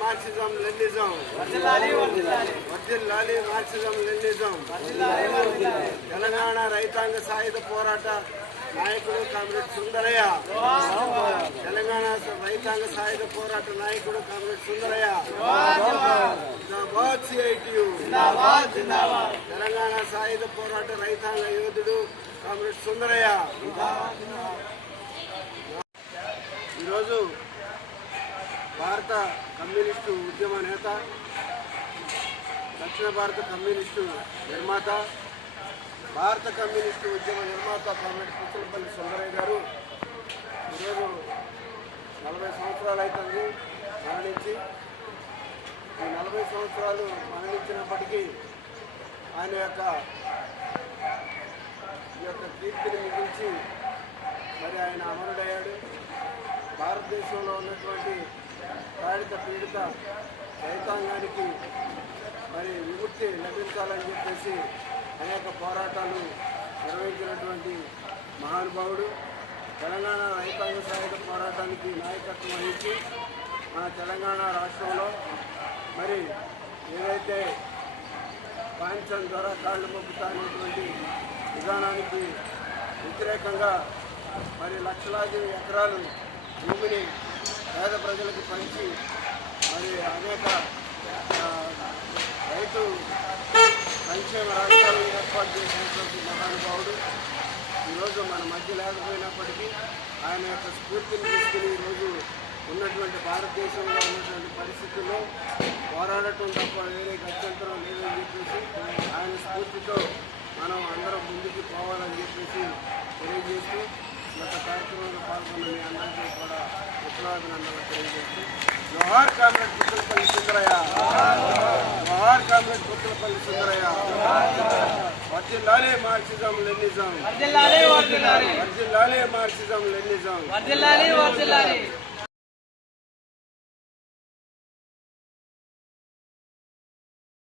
Marxism Telangana రైతాంగ సాయుధ పోరాట నాయకుడు కామ్రేడ్ సుందరయ్య. తెలంగాణ రైతాంగ సాయుధ పోరాట నాయకుడు కామ్రేడ్ సుందరయ్యూ. తెలంగాణ సాయుధ పోరాట రైతాంగ యోధుడు కామ్రేడ్ సుందరయ్య. ఈరోజు భారత కమ్యూనిస్టు ఉద్యమ నేత దక్షిణ భారత కమ్యూనిస్టు నిర్మాత భారత కమ్యూనిస్టు ఉద్యమ నిర్మాత కామ్రేడ్ పుచ్చలపల్లి సుందరయ్య గారు ఈరోజు నలభై సంవత్సరాలు అవుతుంది మరణించి. ఈ నలభై సంవత్సరాలు మరణించినప్పటికీ ఆయన యొక్క ఈ యొక్క కీర్తిని ముగించి మరి ఆయన అమరుడయ్యాడు. భారతదేశంలో ఉన్నటువంటి పాడిత పీడిత రైతాంగానికి మరి విముక్తి లభించాలని చెప్పేసి అనేక పోరాటాలు నిర్వహించినటువంటి మహానుభావుడు. తెలంగాణ రైతాంగ సహాయక పోరాటానికి నాయకత్వం వహించి మన తెలంగాణ రాష్ట్రంలో మరి ఏదైతే పాంచం ద్వారా కాళ్ళు మొక్కుతా అనేటువంటి విధానానికి వ్యతిరేకంగా మరి లక్షలాది ఎకరాలు భూమిని పేద ప్రజలకు పంచి మరి అనేక రైతు సంక్షేమ రాష్ట్రాలను ఏర్పాటు చేసినటువంటి మహానుభావుడు. ఈరోజు మన మధ్య లేకపోయినప్పటికీ ఆయన యొక్క స్ఫూర్తిని తీసుకుని ఈరోజు ఉన్నటువంటి భారతదేశంలో ఉన్నటువంటి పరిస్థితుల్లో పోరాడటం తప్ప వేరే గత్యంతరం లేదని చెప్పేసి ఆయన స్ఫూర్తితో మనం అందరం పోవాలని చెప్పేసి తెలియజేస్తూ యొక్క కార్యక్రమంలో పాల్గొన్న మీ అందరికీ కూడా విప్లవాభినందనలు తెలియజేస్తూ జోహార్ కామ్రేడ్ పుత్తలపల్లి సుందరయ్య. జోహార్ కామ్రేడ్ పుత్తలపల్లి సుందరయ్య. వర్జిల్లాలే మార్క్సిజం వర్దిల్లాలి వర్జిల్లాలే మార్క్సిజం వర్దిల్లాలి